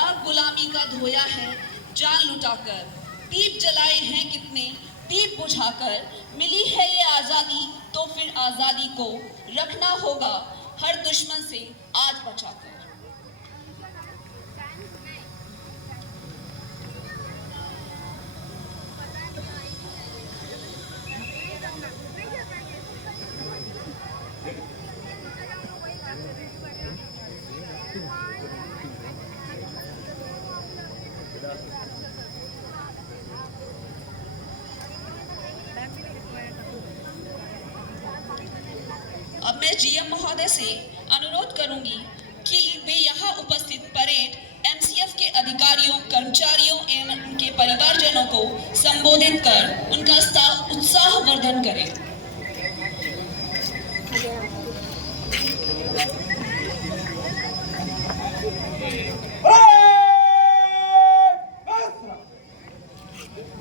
दाग गुलामी का धोया है जान लुटाकर, दीप जलाए हैं कितने दीप बुझाकर। मिली है ये आज़ादी तो फिर आज़ादी को रखना होगा हर दुश्मन से आज बचाकर। अब मैं जीएम महोदय से अनुरोध करूंगी कि वे यहाँ उपस्थित परेड एमसीएफ के अधिकारियों, कर्मचारियों एवं उनके परिवारजनों को संबोधित कर उनका उत्साहवर्धन करें।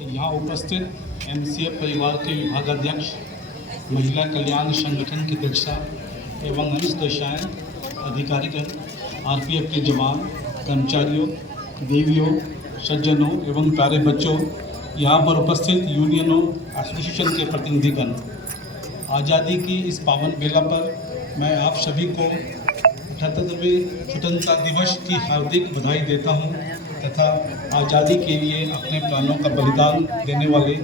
यहाँ उपस्थित एमसीएफ परिवार के विभागाध्यक्ष, महिला कल्याण संगठन की अध्यक्षा एवं अन्य दशाएँ, अधिकारीगण, आरपीएफ के जवान, कर्मचारियों, देवियों, सज्जनों एवं प्यारे बच्चों, यहाँ पर उपस्थित यूनियनों, एसोसिएशन के प्रतिनिधिगण, आज़ादी की इस पावन बेला पर मैं आप सभी को 78वें स्वतंत्रता दिवस की हार्दिक बधाई देता हूँ तथा आज़ादी के लिए अपने प्राणों का बलिदान देने वाले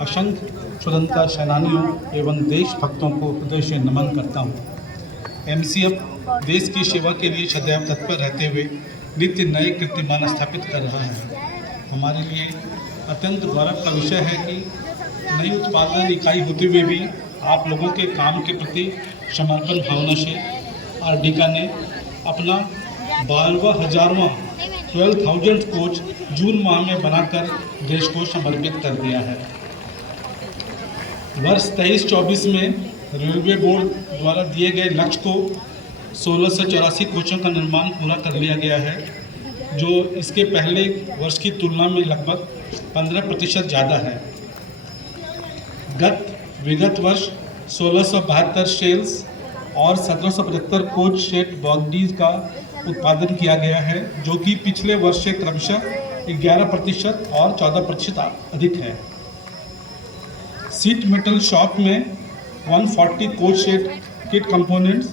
असंख्य स्वतंत्रता सेनानियों एवं देशभक्तों को हृदय से नमन करता हूँ। एमसीएफ देश की सेवा के लिए सदैव तत्पर रहते हुए नित्य नए कीर्तिमान स्थापित कर रहा है। हमारे लिए अत्यंत गौरव का विषय है कि नई उत्पादन इकाई होते हुए भी आप लोगों के काम के प्रति समर्पण भावना से आरडीका ने अपना 12,000वां 12,000 कोच जून माह में बनाकर देश को समर्पित कर दिया है। वर्ष 23-24 में रेलवे बोर्ड द्वारा दिए गए लक्ष्य को 1684 कोचों का निर्माण पूरा कर लिया गया है, जो इसके पहले वर्ष की तुलना में लगभग 15% ज़्यादा है। विगत वर्ष 1672 शेल्स और 1775 कोच सेट बॉडीज का उत्पादन किया गया है, जो कि पिछले वर्ष से क्रमशः 11% और 14% अधिक है। सीट मेटल शॉप में 140 coach set kit components,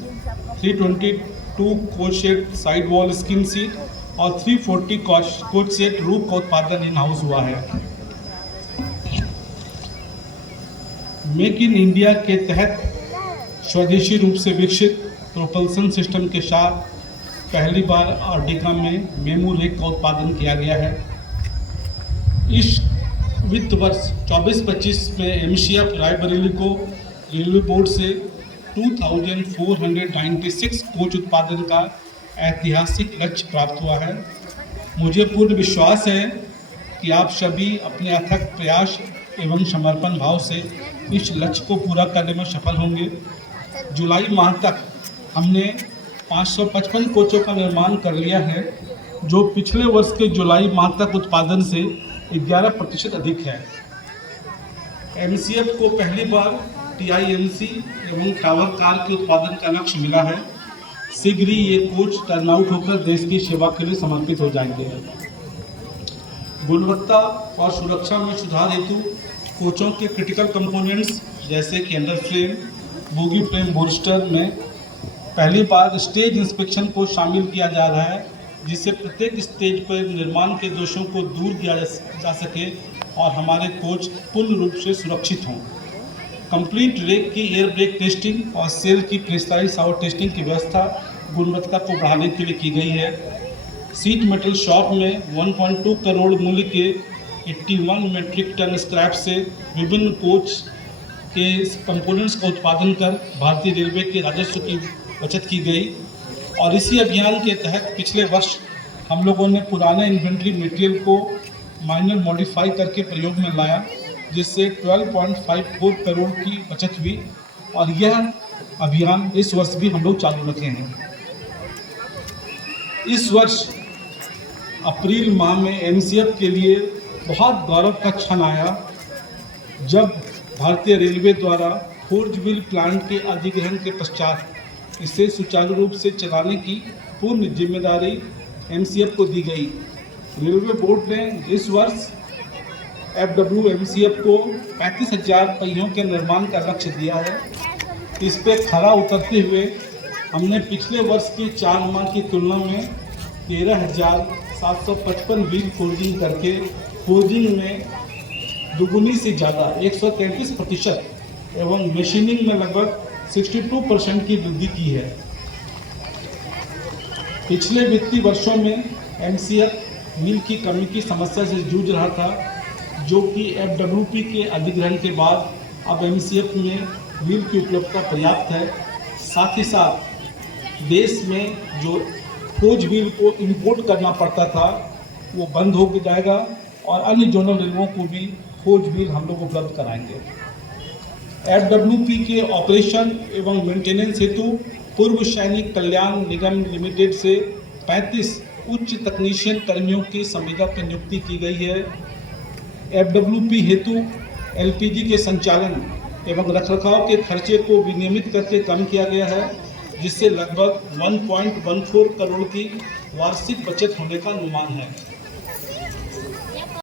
322 coach set side wall skin seat और 340 कोच सेट रूफ का उत्पादन इन हाउस हुआ है। मेक इन इंडिया के तहत स्वदेशी रूप से विकसित प्रोपल्सन सिस्टम के साथ पहली बार आरडीका में मेमू रेक का उत्पादन किया गया है। इस वित्त वर्ष 24-25 में एमसीएफ रायबरेली को रेलवे बोर्ड से 2496 कोच उत्पादन का ऐतिहासिक लक्ष्य प्राप्त हुआ है। मुझे पूर्ण विश्वास है कि आप सभी अपने अथक प्रयास एवं समर्पण भाव से इस लक्ष्य को पूरा करने में सफल होंगे। जुलाई माह तक हमने 555 कोचों का निर्माण कर लिया है, जो पिछले वर्ष के जुलाई माह तक उत्पादन से 11% अधिक है। एमसीएफ को पहली बार टीआईएमसी एवं टावर कार के उत्पादन का लक्ष्य मिला है। शीघ्र ही ये कोच टर्नआउट होकर देश की सेवा के लिए समर्पित हो जाएंगे। गुणवत्ता और सुरक्षा में सुधार हेतु कोचों के क्रिटिकल कंपोनेंट्स जैसे कि under frame, bogie frame, bolster में पहली बार स्टेज इंस्पेक्शन को शामिल किया जा रहा है, जिससे प्रत्येक स्टेज पर निर्माण के दोषों को दूर किया जा सके और हमारे कोच पूर्ण रूप से सुरक्षित हों। कंप्लीट रेक की एयर ब्रेक टेस्टिंग और सेल की प्रेशराइज आवर टेस्टिंग की व्यवस्था गुणवत्ता को बढ़ाने के लिए की गई है। सीट मेटल शॉप में 1.2 करोड़ मूल्य के 81 मीट्रिक टन स्क्रैप से विभिन्न कोच के कंपोनेंट्स का उत्पादन कर भारतीय रेलवे के राजस्व की बचत की गई। और इसी अभियान के तहत पिछले वर्ष हम लोगों ने पुराने इन्वेंट्री मटेरियल को माइनर मॉडिफाई करके प्रयोग में लाया, जिससे 12.54 करोड़ की बचत हुई। और यह अभियान इस वर्ष भी हम लोग चालू रखे हैं। इस वर्ष अप्रैल माह में एमसीएफ के लिए बहुत गौरव का क्षण आया, जब भारतीय रेलवे द्वारा फोर्ज व्हील प्लांट के अधिग्रहण के पश्चात इसे सुचारू रूप से चलाने की पूर्ण जिम्मेदारी MCF को दी गई। रेलवे बोर्ड ने इस वर्ष FWMCF को 35,000 पहियों के निर्माण का लक्ष्य दिया है। इस पे खरा उतरते हुए हमने पिछले वर्ष के 4 माह की तुलना में 13,755 व्हील फोर्जिंग करके फोर्जिंग में दुगुनी से ज़्यादा 133% एवं मशीनिंग में लगभग 62% की वृद्धि की है। पिछले वित्तीय वर्षों में MCF मिल की कमी की समस्या से जूझ रहा था, जो कि FWP के अधिग्रहण के बाद अब MCF में व्हील की उपलब्धता पर्याप्त है। साथ ही साथ देश में जो फोर्ज व्हील को इंपोर्ट करना पड़ता था वो बंद हो जाएगा और अन्य जोनल रेलवों को भी फोर्ज व्हील हम लोग उपलब्ध कराएंगे। FWP के ऑपरेशन एवं मेंटेनेंस हेतु पूर्व सैनिक कल्याण निगम लिमिटेड से 35 उच्च तकनीशियन कर्मियों की संविदा पर नियुक्ति की गई है। FWP हेतु LPG के संचालन एवं रखरखाव के खर्चे को विनियमित करके कम किया गया है, जिससे लगभग 1.14 करोड़ की वार्षिक बचत होने का अनुमान है।